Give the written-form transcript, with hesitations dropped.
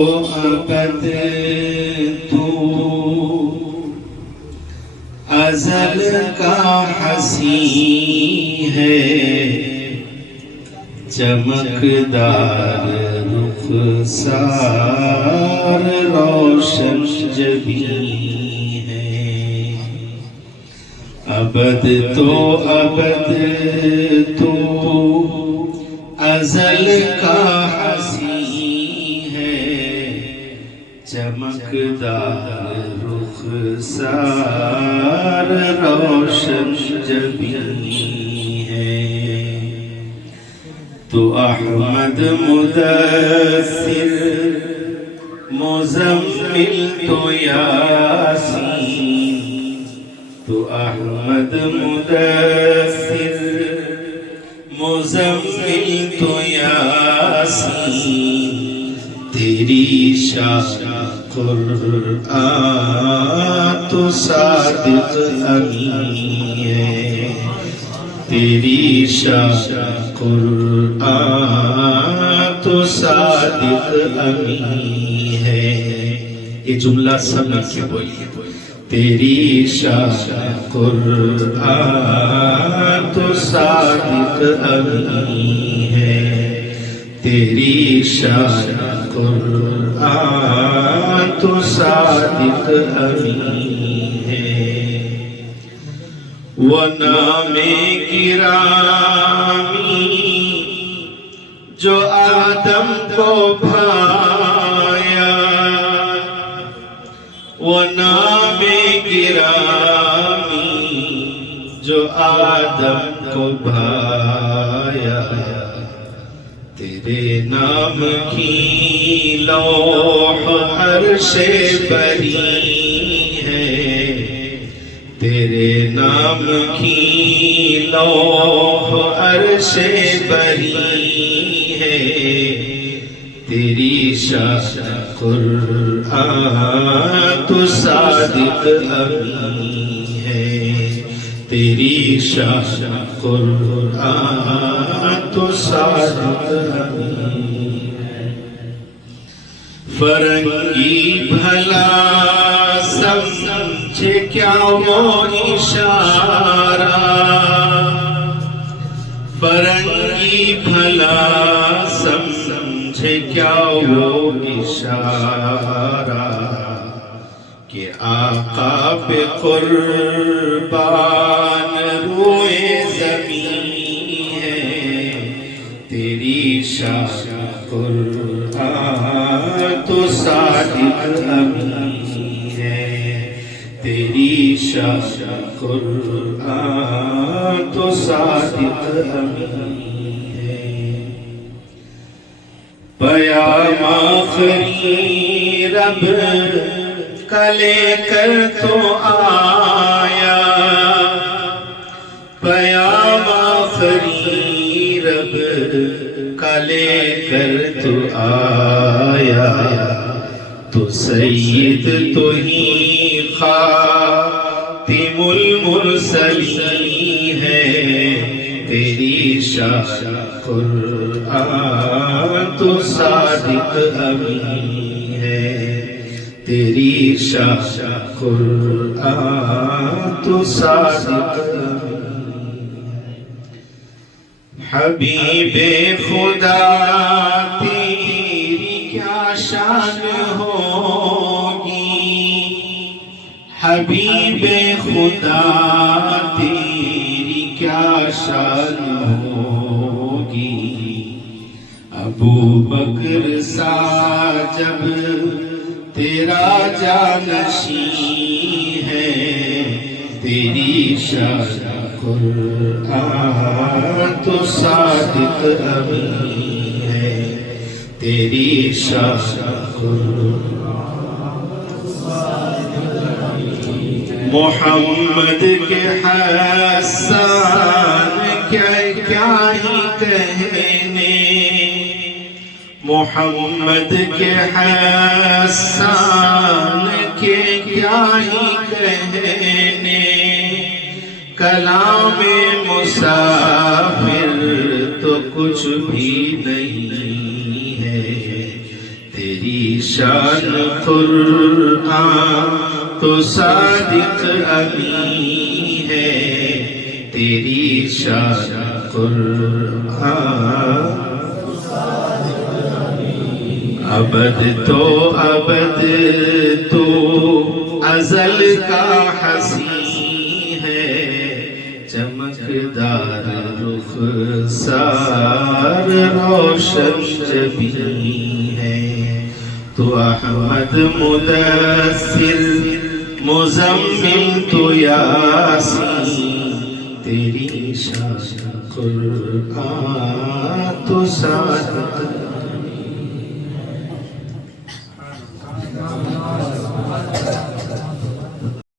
ابد تو ازل کا حسین ہے، چمکدار رخسار روشن جبیں ہے۔ ابد تو ازل کا حسین ہے، چمکدار رخسار روشن جبیں ہے۔ تو احمد مدثر مزمل تو یاسین، تو احمد مدثر مزمل تو یاسین، تیری شان قرآن تو صادق امین ہے، تیری شان قرآن تو صادق امین ہے۔ یہ جملہ سب مل کے بولیے، تیری شان قرآن تو صادق امین ہے، تیری شان قرآن تو صادق امین ہے۔ وہ نام گرامی جو آدم کو بھایا، وہ نام گرامی جو آدم کو بھایا، تیرے نام کی لوح عرش بری ہے، تیرے نام کی لوح عرش بری ہے، تیری شان قرآن تو صادق امین ہے، تیری شان قرآن تو صادق امین ہے۔ فرنگی بھلا سمجھے کیا وہ اشارہ، فرنگی بھلا سمجھے کیا وہ اشارہ، کہ آقا پہ قربان روئے زمین ہے، تیری شان قرآن تو صادق امین ہے، تیری شان قرآن تو صادق امین ہے۔ پیام آخری رب کا لے کر تو آیا، پیام آخری رب کا لے کر تو آیا، تو سید تو ہی خاتم المرسلین ہے، تیری شان قرآن تو صادق امین ہے، تیری شان قرآن تو صادق امین ہے۔ حبیب خدا تیری کیا شان ہوگی، حبیب خدا تیری کیا شان ہوگی، ابو بکر سا جب تیرا جانشین ہے، تیری شان قرآن تو صادق امین ہے، تیری شان قرآن تو صادق امین ہے۔ محمد کے حسان کیا ہی کہنے، محمد کے حسان کے کیا ہی کہنے، کلام مسافر تو کچھ بھی نہیں ہے، تیری شان قرآن تو صادق امین ہے، تیری شان قرآن ابد تو ابد تو ازل کا حسین ہے، چمکدار رخسار روشن جبین ہے، تو احمد مدثر مزمل تو یاسین، تیری شان قرآن تو صادق